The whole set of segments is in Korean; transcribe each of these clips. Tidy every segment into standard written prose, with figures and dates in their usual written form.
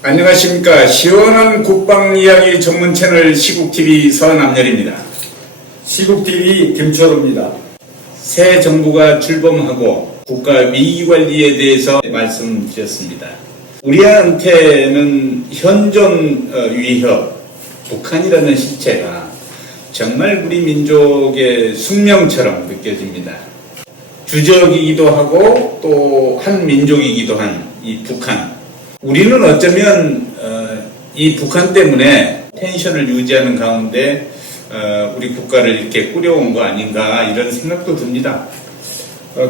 안녕하십니까. 시원한 국방 이야기 전문 채널 시국TV 서남열입니다. 시국TV 김철우입니다. 새 정부가 출범하고 국가 위기관리에 대해서 말씀드렸습니다. 우리한테는 현존 위협, 북한이라는 실체가 정말 우리 민족의 숙명처럼 느껴집니다. 주적이기도 하고 또 한 민족이기도 한 이 북한. 우리는 어쩌면 이 북한 때문에 텐션을 유지하는 가운데 우리 국가를 이렇게 꾸려온 거 아닌가 이런 생각도 듭니다.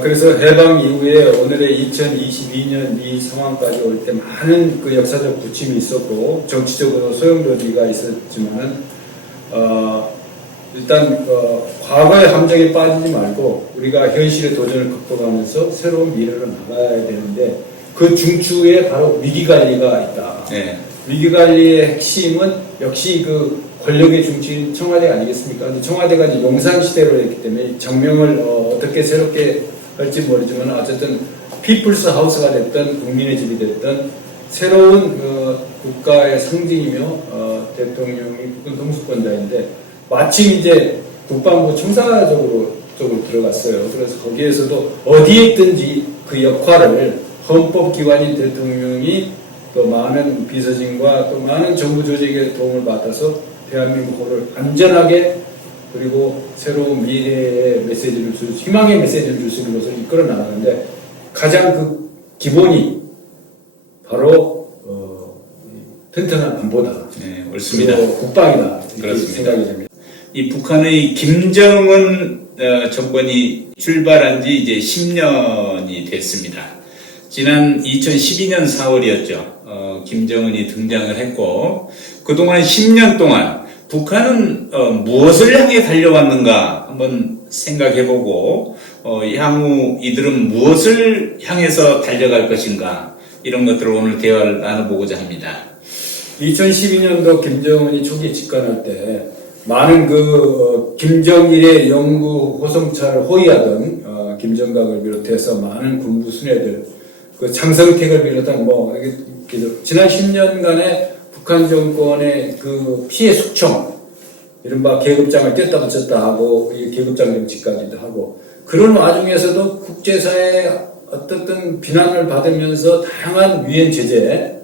그래서 해방 이후에 오늘의 2022년 이 상황까지 올 때 많은 그 역사적 부침이 있었고 정치적으로 소용돌이가 있었지만 일단 과거의 함정에 빠지지 말고 우리가 현실의 도전을 극복하면서 새로운 미래로 나가야 되는데 그 중추에 바로 위기관리가 있다. 네. 위기관리의 핵심은 역시 그 권력의 중추인 청와대 아니겠습니까? 근데 청와대가 이제 용산시대로 했기 때문에 정명을 어떻게 새롭게 할지 모르지만 어쨌든 피플스 하우스가 됐던 국민의 집이 됐던 새로운 국가의 상징이며 대통령이 국군 통수권자인데 마침 이제 국방부 청사적으로 쪽으로 들어갔어요. 그래서 거기에서도 어디에 있든지 그 역할을 헌법기관인 대통령이 또 많은 비서진과 또 많은 정부 조직의 도움을 받아서 대한민국을 안전하게 그리고 새로운 미래의 메시지를 희망의 메시지를 줄 수 있는 것을 이끌어 나가는데 가장 그 기본이 바로 튼튼한 안보다. 네, 옳습니다. 국방이다. 그렇습니다. 생각이 됩니다. 이 북한의 김정은 정권이 출발한 지 이제 10년이 됐습니다. 지난 2012년 4월이었죠. 김정은이 등장을 했고 그동안 10년 동안 북한은 무엇을 향해 달려왔는가 한번 생각해보고 향후 이들은 무엇을 향해서 달려갈 것인가 이런 것들을 오늘 대화를 나눠보고자 합니다. 2012년도 김정은이 초기에 집권할 때 많은 김정일의 영구 호송차를 호위하던 김정각을 비롯해서 많은 군부 순회들 그 장성택을 비롯한 지난 10년간의 북한 정권의 그 피해 숙청, 이른바 계급장을 뗐다 붙였다 하고 계급장 정치까지도 하고 그런 와중에서도 국제사회의 어떤 비난을 받으면서 다양한 유엔 제재를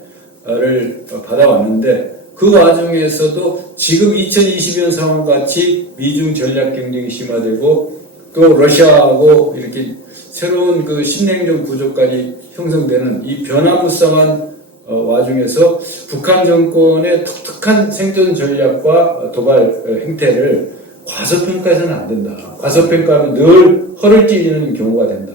받아왔는데 그 와중에서도 지금 2022년 상황같이 미중 전략 경쟁이 심화되고 또 러시아하고 이렇게 새로운 그 신냉전 구조까지 형성되는 이 변화무쌍한 와중에서 북한 정권의 독특한 생존 전략과 도발 행태를 과소평가해서는 안 된다. 과소평가하면 늘 허를 찌르는 경우가 된다.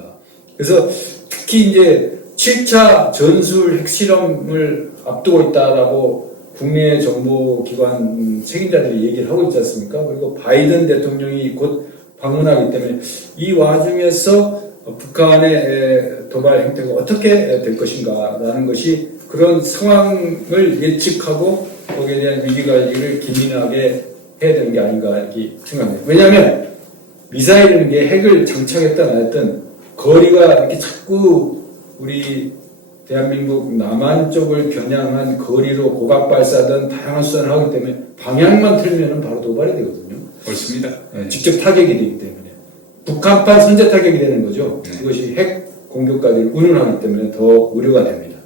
그래서 특히 이제 7차 전술 핵실험을 앞두고 있다라고 국내 정보기관 책임자들이 얘기를 하고 있지 않습니까? 그리고 바이든 대통령이 곧 방문하기 때문에 이 와중에서 북한의 도발 행태가 어떻게 될 것인가라는 것이 그런 상황을 예측하고 거기에 대한 위기관리를 기민하게 해야 되는 게 아닌가 이렇게 생각합니다. 왜냐하면 미사일이라는 게 핵을 장착했든 안 했든 거리가 이렇게 자꾸 우리 대한민국 남한 쪽을 겨냥한 거리로 고각 발사든 다양한 수단을 하기 때문에 방향만 틀면 바로 도발이 되거든요. 옳습니다. 직접 타격이 되기 때문에 북한판 선제 타격이 되는 거죠. 그것이 핵 공격까지 운운하기 때문에 더 우려가 됩니다.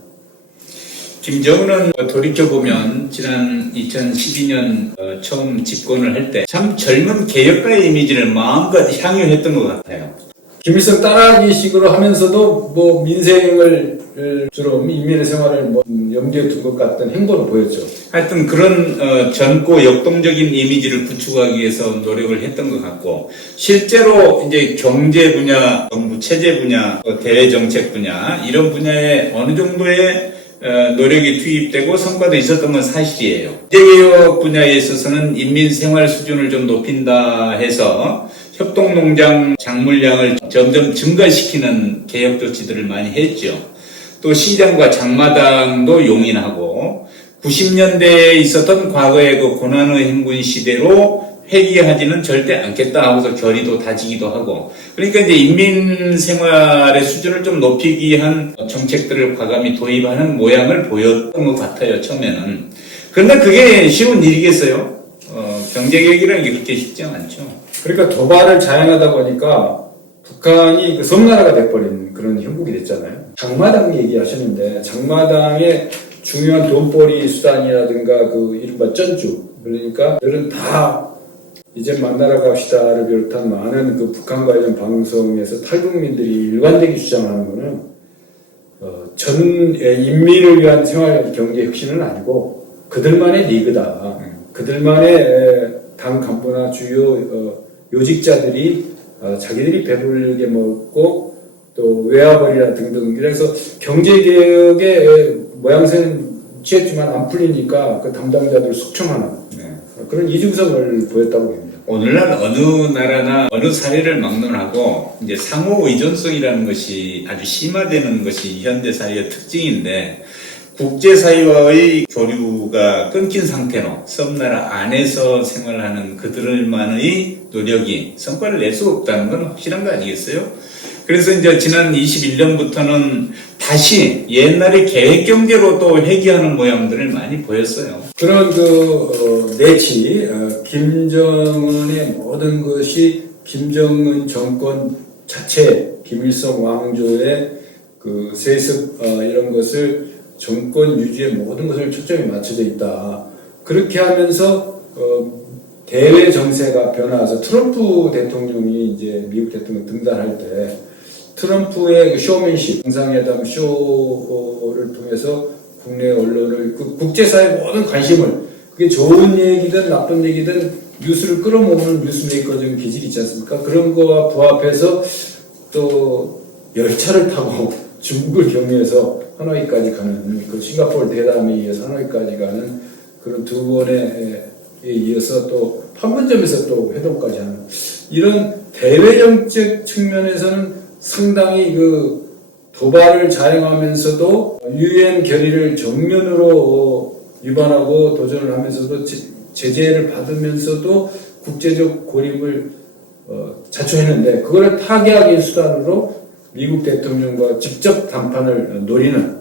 김정은은 돌이켜보면 지난 2012년 처음 집권을 할 때 참 젊은 개혁가의 이미지를 마음껏 향유했던 것 같아요. 김일성 따라하기식으로 하면서도 민생을 주로 인민의 생활을 염두에 둔 것 같던 행보를 보였죠. 하여튼 그런 젊고 역동적인 이미지를 구축하기 위해서 노력을 했던 것 같고 실제로 이제 경제 분야, 정부 체제 분야, 대외 정책 분야 이런 분야에 어느 정도의 노력이 투입되고 성과도 있었던 건 사실이에요. 경제개혁 분야에 있어서는 인민 생활 수준을 좀 높인다 해서 협동농장 작물량을 점점 증가시키는 개혁 조치들을 많이 했죠. 또 시장과 장마당도 용인하고 90년대에 있었던 과거의 그 고난의 행군 시대로 회귀하지는 절대 않겠다 하고서 결의도 다지기도 하고 그러니까 이제 인민 생활의 수준을 좀 높이기 위한 정책들을 과감히 도입하는 모양을 보였던 것 같아요 처음에는. 그런데 그게 쉬운 일이겠어요? 경제개혁이라는 게 그렇게 쉽지 않죠. 그러니까 도발을 자행하다 보니까 북한이 그 섬나라가 돼버린 그런 형국이 됐잖아요. 장마당 얘기하셨는데 장마당의 중요한 돈벌이 수단이라든가 그 이른바 쩐주, 그러니까 이런 다 이제 만나러 갑시다를 비롯한 많은 그 북한 관련 방송에서 탈북민들이 일관되게 주장하는 거는 전 인민을 위한 생활 경제 혁신은 아니고 그들만의 리그다. 그들만의 당 간부나 주요 요직자들이 자기들이 배부르게 먹고 또 외화벌이나 등등 그래서 경제개혁의 모양새는 취했지만 안 풀리니까 그 담당자들 숙청하는 그런 이중성을 보였다고 봅니다. 오늘날 어느 나라나 어느 사회를 막론하고 이제 상호 의존성이라는 것이 아주 심화되는 것이 현대 사회의 특징인데 국제사회와의 교류가 끊긴 상태로 섬나라 안에서 생활하는 그들만의 노력이 성과를 낼 수 없다는 건 확실한 거 아니겠어요? 그래서 이제 지난 21년부터는 다시 옛날의 계획경제로 또 회귀하는 모양들을 많이 보였어요. 그런 내치, 김정은의 모든 것이 김정은 정권 자체, 김일성 왕조의 그 세습, 이런 것을 정권 유지의 모든 것을 초점이 맞춰져 있다. 그렇게 하면서, 대외 정세가 변화해서 트럼프 대통령이 이제 미국 대통령 등단할 때 트럼프의 쇼맨십, 정상회담 쇼를 통해서 국내 언론을, 그 국제사회 모든 관심을, 그게 좋은 얘기든 나쁜 얘기든 뉴스를 끌어모으는 뉴스메이커적인 기질이 있지 않습니까? 그런 거와 부합해서 또 열차를 타고 중국을 경유해서 하노이까지 가는, 그 싱가포르 대담에 이어서 하노이까지 가는 그런 두 번에 이어서 또 판문점에서 또 회동까지 하는 이런 대외 정책 측면에서는 상당히 그 도발을 자행하면서도 유엔 결의를 정면으로 위반하고 도전을 하면서도 제재를 받으면서도 국제적 고립을 자초했는데 그걸 타개하기 수단으로 미국 대통령과 직접 담판을 노리는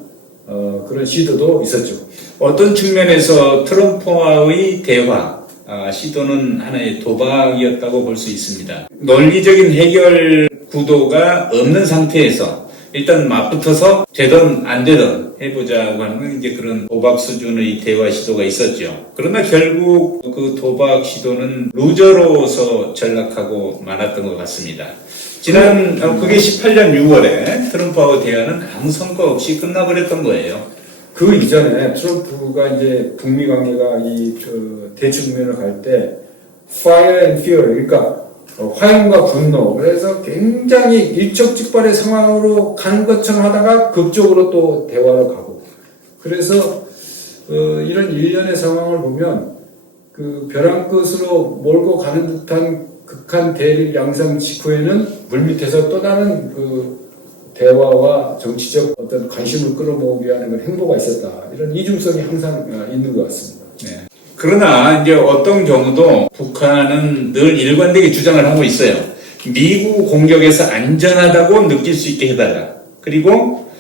그런 시도도 있었죠. 어떤 측면에서 트럼프와의 대화 시도는 하나의 도박이었다고 볼 수 있습니다. 논리적인 해결 구도가 없는 상태에서 일단 맞붙어서 되든 안 되든 해보자고 하는 이제 그런 도박 수준의 대화 시도가 있었죠. 그러나 결국 그 도박 시도는 루저로서 전락하고 말았던 것 같습니다. 지난 그게 18년 6월에 트럼프하고 대화는 아무 성과 없이 끝나버렸던 거예요. 그 이전에 트럼프가 이제 북미 관계가 이 대축면을 갈 때 fire and fear, 그러니까 화염과 분노, 그래서 굉장히 일촉즉발의 상황으로 가는 것처럼 하다가 극적으로 또 대화로 가고, 그래서 이런 일련의 상황을 보면 그 벼랑 끝으로 몰고 가는 듯한 극한 대립 양상 직후에는 물밑에서 또 다른 그 대화와 정치적 어떤 관심을 끌어모으기 위한 그런 행보가 있었다. 이런 이중성이 항상 있는 것 같습니다. 네. 그러나 이제 어떤 경우도 북한은 늘 일관되게 주장을 하고 있어요. 미국 공격에서 안전하다고 느낄 수 있게 해달라. 그리고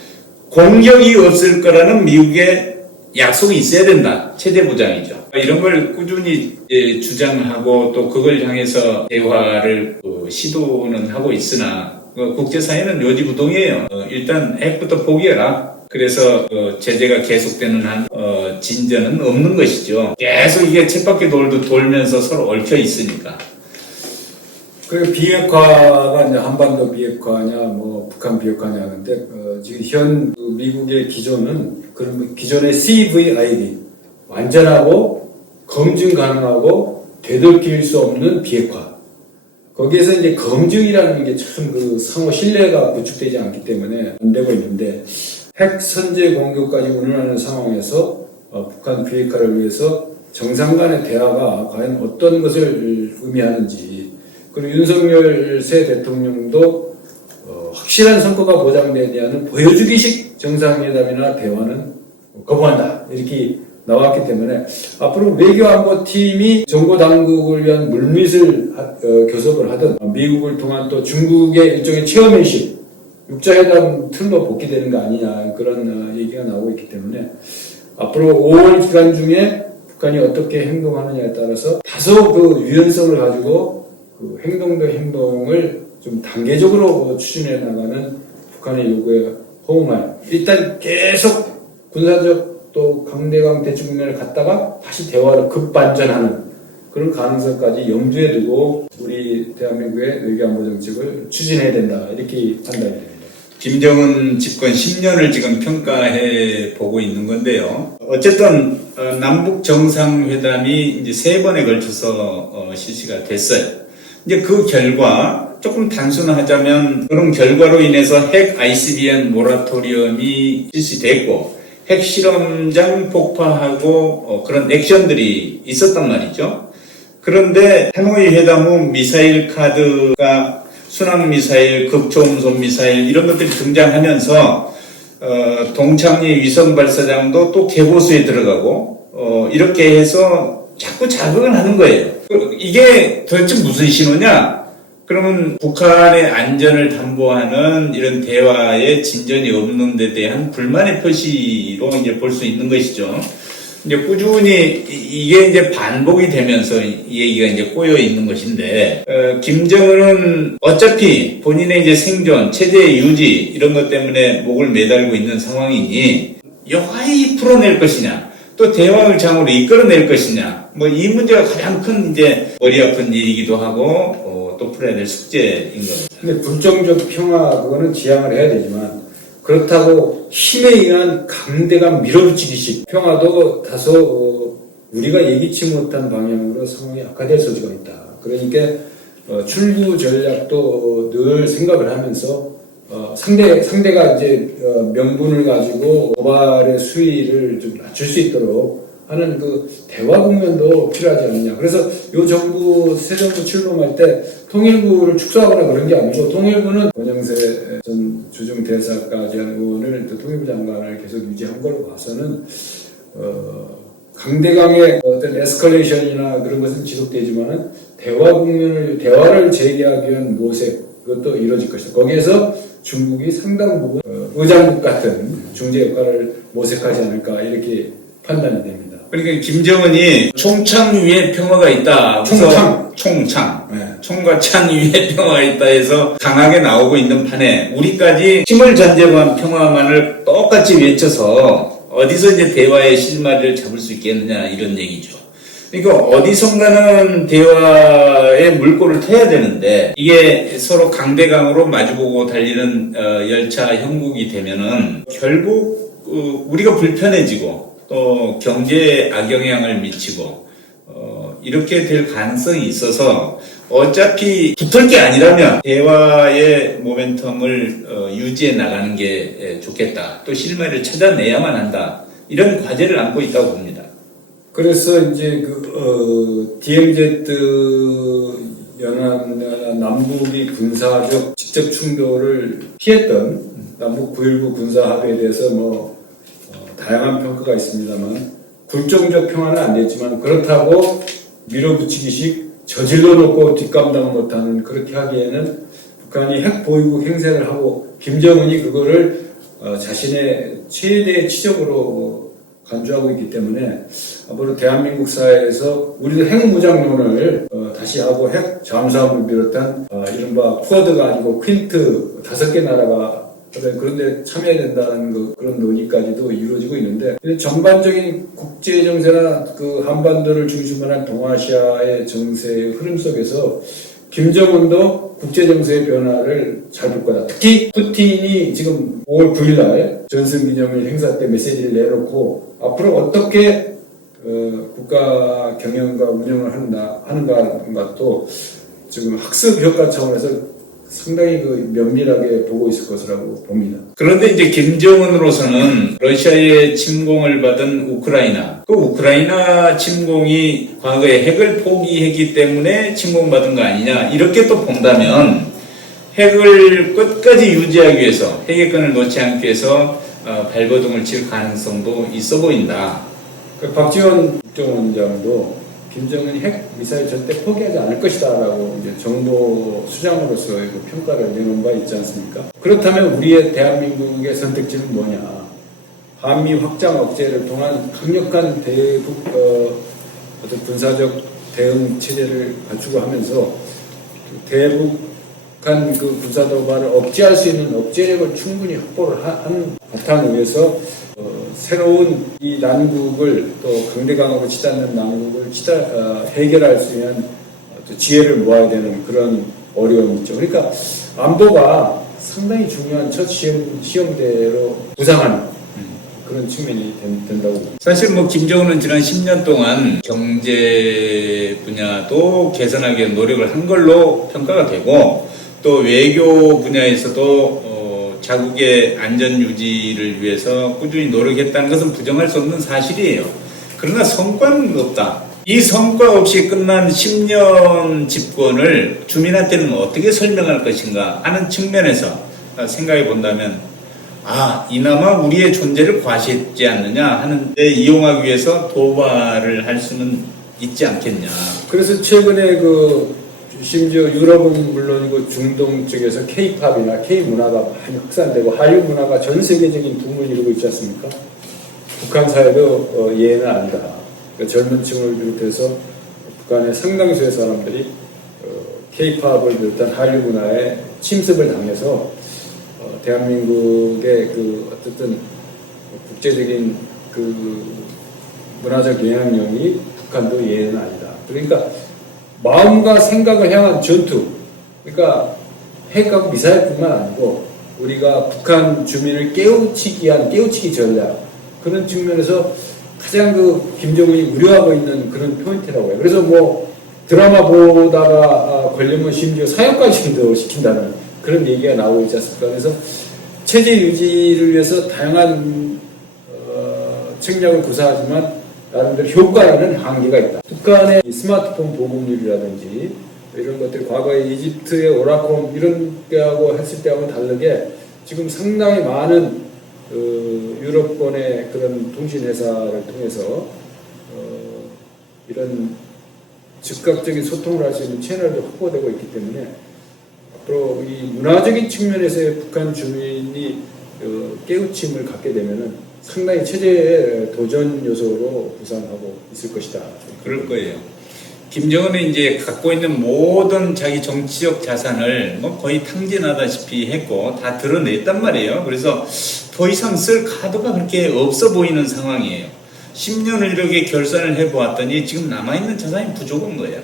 공격이 없을 거라는 미국의 약속이 있어야 된다. 최대 보장이죠. 이런 걸 꾸준히 주장하고 또 그걸 향해서 대화를 시도는 하고 있으나 국제사회는 요지부동이에요. 일단 핵부터 포기해라. 그래서 제재가 계속되는 한 진전은 없는 것이죠. 계속 이게 쳇바퀴 돌면서 서로 얽혀 있으니까. 그리고 비핵화가 이제 한반도 비핵화냐, 뭐 북한 비핵화냐 하는데 지금 현 미국의 기조는 그런 기존의 CVID 완전하고 검증 가능하고 되돌릴 수 없는 비핵화. 거기에서 이제 검증이라는 게 참 그 상호 신뢰가 구축되지 않기 때문에 안 되고 있는데 핵 선제 공격까지 운운하는 상황에서 북한 비핵화를 위해서 정상 간의 대화가 과연 어떤 것을 의미하는지, 그리고 윤석열 새 대통령도 확실한 성과가 보장되지 않은 보여주기식 정상회담이나 대화는 거부한다 이렇게 나왔기 때문에 앞으로 외교안보팀이 정보당국을 위한 물밑을 교섭을 하든 미국을 통한 또 중국의 일종의 체험인식 육자회담 틀로 복귀되는 거 아니냐 그런 얘기가 나오고 있기 때문에 앞으로 5월 기간 중에 북한이 어떻게 행동하느냐에 따라서 다소 그 유연성을 가지고 그 행동을 좀 단계적으로 추진해 나가는 북한의 요구에 호응할 일단 계속 군사적 또 강대강 대치 국면을 갔다가 다시 대화로 급반전하는 그런 가능성까지 염두에 두고 우리 대한민국의 외교안보 정책을 추진해야 된다 이렇게 판단이 됩니다. 김정은 집권 10년을 지금 평가해 보고 있는 건데요. 어쨌든 남북 정상회담이 이제 3번에 걸쳐서 실시가 됐어요. 이제 그 결과 조금 단순하자면 그런 결과로 인해서 핵 ICBM 모라토리엄이 실시됐고 핵 실험장 폭파하고 그런 액션들이 있었단 말이죠. 그런데 하노이 회담 후 미사일 카드가 순항미사일, 극초음속 미사일 이런 것들이 등장하면서 동창리 위성발사장도 또 개보수에 들어가고 이렇게 해서 자꾸 자극을 하는 거예요. 이게 도대체 무슨 신호냐? 그러면 북한의 안전을 담보하는 이런 대화에 진전이 없는 데 대한 불만의 표시로 이제 볼 수 있는 것이죠. 이제 꾸준히 이게 이제 반복이 되면서 이 얘기가 이제 꼬여 있는 것인데, 김정은은 어차피 본인의 이제 생존, 체제 유지 이런 것 때문에 목을 매달고 있는 상황이니 여하이 풀어낼 것이냐, 또 대화를 장으로 이끌어낼 것이냐, 뭐 이 문제가 가장 큰 이제 머리 아픈 일이기도 하고 또 풀어야 될 숙제인 겁니다. 근데 굴종적 평화 그거는 지향을 해야 되지만 그렇다고 힘에 의한 강대강 밀어붙이기식 평화도 다소 우리가 예기치 못한 방향으로 상황이 악화될 소지가 있다. 그러니까 출구 전략도 늘 생각을 하면서 상대가 이제 명분을 가지고 고발의 수위를 좀 낮출 수 있도록 하는 그 대화 국면도 필요하지 않느냐. 그래서 요 정부 새 정부 출범할 때 통일부를 축소하거나 그런 게 아니고 통일부는 권영세 전 주중 대사까지 한 의원을 또 통일부 장관을 계속 유지한 걸로 봐서는 강대강의 어떤 에스컬레이션이나 그런 것은 지속되지만은 대화를 재개하기 위한 모색 그것도 이루어질 것이다. 거기에서 중국이 상당 부분 의장국 같은 중재 역할을 모색하지 않을까 이렇게 판단이 됩니다. 그러니까 김정은이 총창 위에 평화가 있다. 총창. 네. 총과 창 위에 평화가 있다 해서 강하게 나오고 있는 판에 우리까지 힘을 전제로 한 평화만을 똑같이 외쳐서 어디서 이제 대화의 실마리를 잡을 수 있겠느냐 이런 얘기죠. 그러니까 어디선가는 대화의 물꼬를 터야 되는데 이게 서로 강대강으로 마주보고 달리는 열차 형국이 되면은 결국 우리가 불편해지고 또 경제에 악영향을 미치고 이렇게 될 가능성이 있어서 어차피 붙을 게 아니라면 대화의 모멘텀을 유지해 나가는 게 좋겠다. 또 실마리를 찾아내야만 한다. 이런 과제를 안고 있다고 봅니다. 그래서 이제 DMZ 연합 남북이 군사적 직접 충돌을 피했던 남북 9.19 군사합의에 대해서 다양한 평가가 있습니다만 굴종적 평화는 안 됐지만 그렇다고 밀어붙이기식 저질러 놓고 뒷감당을 못하는 그렇게 하기에는 북한이 핵 보유국 행세를 하고 김정은이 그거를 자신의 최대 치적으로 간주하고 있기 때문에 앞으로 대한민국 사회에서 우리도 핵무장론을 다시 하고 핵 잠수함을 비롯한 이른바 쿼드가 아니고 퀸트 5개 나라가 그런데 참여해야 된다는 그런 논의까지도 이루어지고 있는데 전반적인 국제 정세나 그 한반도를 중심으로 한 동아시아의 정세의 흐름 속에서 김정은도 국제 정세의 변화를 잘 볼 거다. 특히 푸틴이 지금 5월 9일 날 전승기념일 행사 때 메시지를 내놓고 앞으로 어떻게 국가 경영과 운영을 하는가도 지금 학습 효과 차원에서 상당히 면밀하게 보고 있을 것이라고 봅니다. 그런데 이제 김정은으로서는 러시아의 침공을 받은 우크라이나, 그 우크라이나 침공이 과거에 핵을 포기했기 때문에 침공받은 거 아니냐 이렇게 또 본다면 핵을 끝까지 유지하기 위해서 핵의 끈을 놓지 않기 위해서 발버둥을 칠 가능성도 있어 보인다. 박지원 국정원장도 김정은이 핵 미사일 절대 포기하지 않을 것이다라고 이제 정보 수장으로서 평가를 내놓은 바 있지 않습니까? 그렇다면 우리의 대한민국의 선택지는 뭐냐? 한미 확장 억제를 통한 강력한 대북 어떤 군사적 대응 체제를 갖추고 하면서 대북한 그 군사 도발을 억제할 수 있는 억제력을 충분히 확보를 한 바탕 위에서 새로운 이 난국을 또 강대강으로 치닫는 난국을 해결할 수 있는 또 지혜를 모아야 되는 그런 어려움이 있죠. 그러니까 안보가 상당히 중요한 첫 시험대로 부상하는 그런 측면이 된다고 봅니다. 사실 뭐 김정은은 지난 10년 동안 경제 분야도 개선하기 위해 노력을 한 걸로 평가가 되고 또 외교 분야에서도 자국의 안전 유지를 위해서 꾸준히 노력했다는 것은 부정할 수 없는 사실이에요. 그러나 성과는 없다. 이 성과 없이 끝난 10년 집권을 주민한테는 어떻게 설명할 것인가 하는 측면에서 생각해 본다면 이나마 우리의 존재를 과시했지 않느냐 하는데 이용하기 위해서 도발을 할 수는 있지 않겠냐. 그래서 최근에 심지어 유럽은 물론이고 중동 쪽에서 K-팝이나 K-문화가 많이 확산되고 한류 문화가 전 세계적인 붐을 이루고 있지 않습니까? 북한 사회도 예외는 아니다. 그러니까 젊은 층을 비롯해서 북한의 상당수의 사람들이 K-팝을 비롯한 한류 문화에 침습을 당해서 대한민국의 어쨌든 국제적인 문화적 영향력이 북한도 예외는 아니다. 그러니까 마음과 생각을 향한 전투, 그러니까 핵하고 미사일뿐만 아니고 우리가 북한 주민을 깨우치기 전략 그런 측면에서 가장 김정은이 우려하고 있는 그런 포인트라고 해요. 그래서 뭐 드라마 보다가 걸리면 심지어 사형까지도 시킨다는 그런 얘기가 나오고 있지 않습니까? 그래서 체제 유지를 위해서 다양한 책략을 구사하지만 나름대로 효과에는 한계가 있다. 북한의 스마트폰 보급률이라든지 이런 것들이 과거에 이집트의 오라콤 이런 때하고 했을 때하고는 다르게 지금 상당히 많은 유럽권의 그런 통신회사를 통해서 이런 즉각적인 소통을 할 수 있는 채널도 확보되고 있기 때문에 앞으로 이 문화적인 측면에서의 북한 주민이 깨우침을 갖게 되면은 상당히 체제의 도전 요소로 부상하고 있을 것이다. 그럴 거예요. 김정은은 이제 갖고 있는 모든 자기 정치적 자산을 뭐 거의 탕진하다시피 했고 다 드러냈단 말이에요. 그래서 더 이상 쓸 카드가 그렇게 없어 보이는 상황이에요. 10년을 이렇게 결산을 해보았더니 지금 남아있는 자산이 부족한 거예요.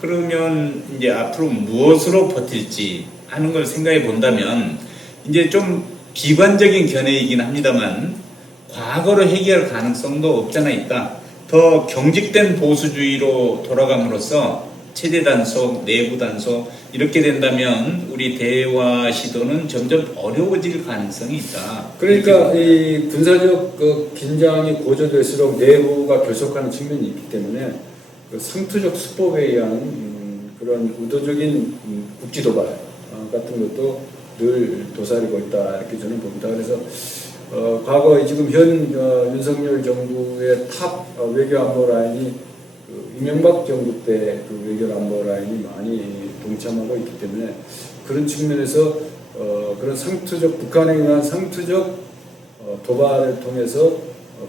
그러면 이제 앞으로 무엇으로 버틸지 하는 걸 생각해 본다면 이제 좀 비관적인 견해이긴 합니다만 과거로 해결할 가능성도 없잖아 있다. 더 경직된 보수주의로 돌아감으로써 체제 단속, 내부 단속 이렇게 된다면 우리 대화 시도는 점점 어려워질 가능성이 있다. 그러니까 이 군사적 긴장이 고조될수록 내부가 결속하는 측면이 있기 때문에 상투적 수법에 의한 그런 의도적인 국지 도발 같은 것도 늘 도사리고 있다 이렇게 저는 봅니다. 그래서 과거 지금 현 윤석열 정부의 탑 외교 안보 라인이 이명박 정부 때 외교 안보 라인이 많이 동참하고 있기 때문에 그런 측면에서 그런 북한에 의한 상투적 도발을 통해서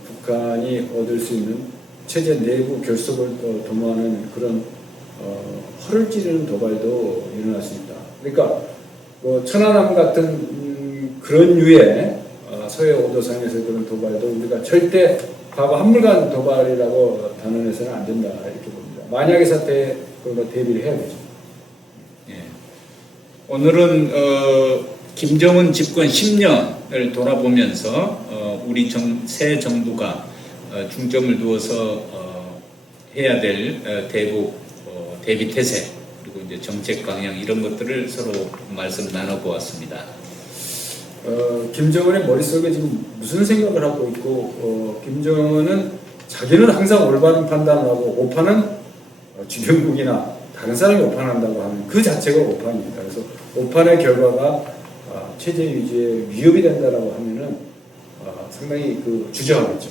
북한이 얻을 수 있는 체제 내부 결속을 도모하는 그런 허를 찌르는 도발도 일어날 수 있다. 그러니까 천안함 같은 그런 유의 서해 오도상에서 그런 도발도 우리가 절대 과거 한물간 도발이라고 단언해서는 안 된다 이렇게 봅니다. 만약의 사태에 대비를 해야 되죠. 예. 오늘은 김정은 집권 10년을 돌아보면서 우리 새 정부가 중점을 두어서 해야 될 대북 대비 태세 그리고 이제 정책 방향 이런 것들을 서로 말씀 나눠보았습니다. 김정은의 머릿속에 지금 무슨 생각을 하고 있고 김정은은 자기는 항상 올바른 판단을 하고 오판은 주변국이나 다른 사람이 오판한다고 하면 그 자체가 오판입니다. 그래서 오판의 결과가 체제 유지에 위협이 된다라고 하면은 상당히 주저하겠죠.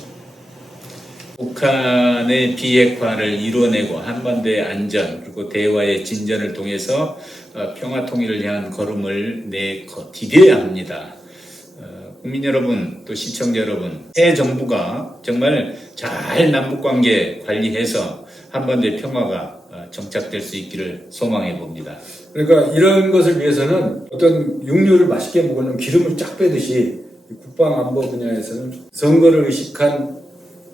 북한의 비핵화를 이뤄내고 한반도의 안전 그리고 대화의 진전을 통해서 평화 통일을 향한 걸음을 디뎌야 합니다. 국민 여러분 또 시청자 여러분, 새 정부가 정말 잘 남북관계 관리해서 한반도의 평화가 정착될 수 있기를 소망해 봅니다. 그러니까 이런 것을 위해서는 어떤 육류를 맛있게 먹으려면 기름을 쫙 빼듯이 국방안보 분야에서는 선거를 의식한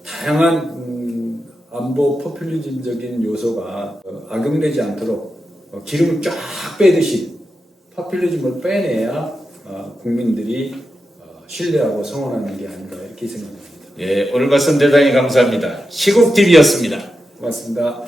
다양한 안보 포퓰리즘적인 요소가 악용되지 않도록 기름을 쫙 빼듯이 포퓰리즘을 빼내야 국민들이 신뢰하고 성원하는 게 아닌가 이렇게 생각합니다. 예, 오늘 말씀 대단히 감사합니다. 시국TV였습니다. 고맙습니다.